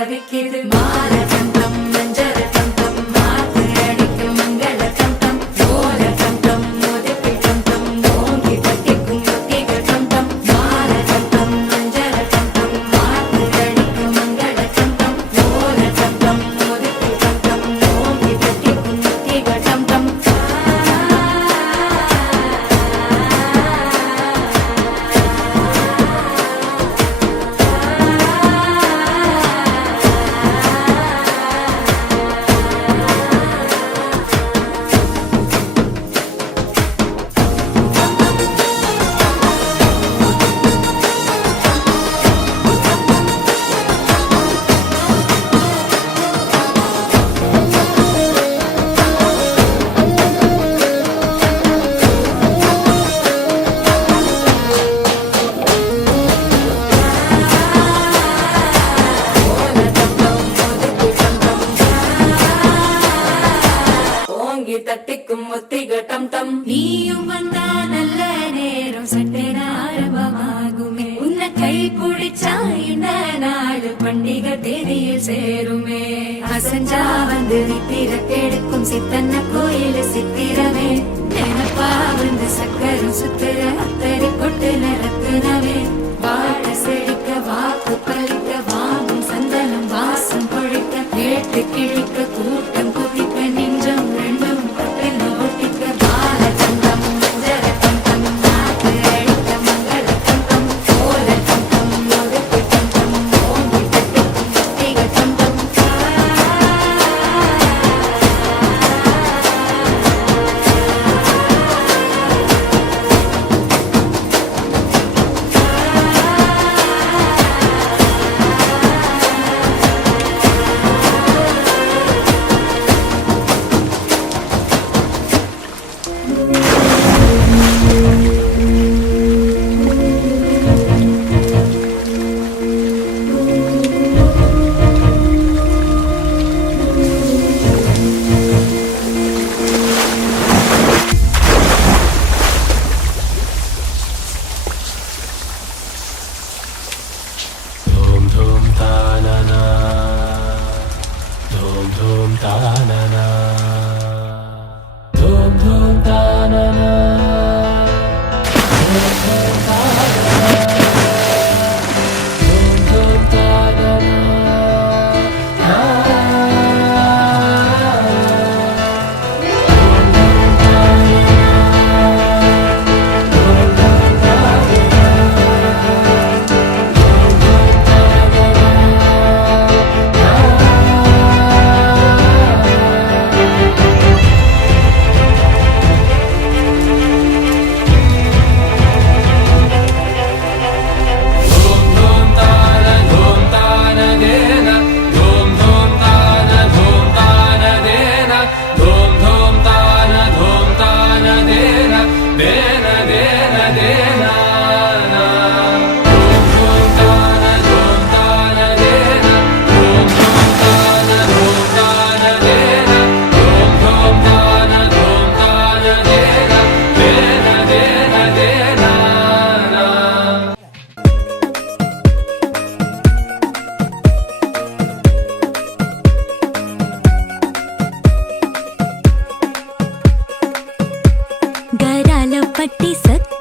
தவிக்குது மாற தந்தம் மஞ்சர தந்தம் மாத்து அடிக்கும் மங்கள தந்தம் ஓர தந்தம் முதுக்கு தந்தம் ஓங்கி தட்டிக்கும் முத்திக தந்தம் மாற தந்தம் மஞ்சர தந்தம் மாத்து அடிக்கும் மங்கள தந்தம் ஓர தந்தம் முதுக்கு தந்தம் ஓங்கி தட்டிக்கும் முத்திக தந்தம் தட்டிக்கும் முத்திக டம் டம் நீயும் வந்தா நல்ல நேரம் சட்டென ஆரம்பமாகுமே உன்னை கை பிடிச்சா இந்த நாடு பண்டிகை தேதியில் சேருமே அசஞ்சா வந்து நித்திர கெடுக்கும் சித்தன்ன கோயில் சித்திரமே நினப்பா வந்து சக்கரம் சுத்திர அத்தரி கொட்டு நிறத்துனவே வாழ செழிக்க வாக்கு பழிக்க வாங்கும் சந்தனம் வாசம் பொழிக்க கேட்டு கிழிக்க கூட்டம் குதிக்க நெஞ்சம் ரெண்டும் पट्टी सत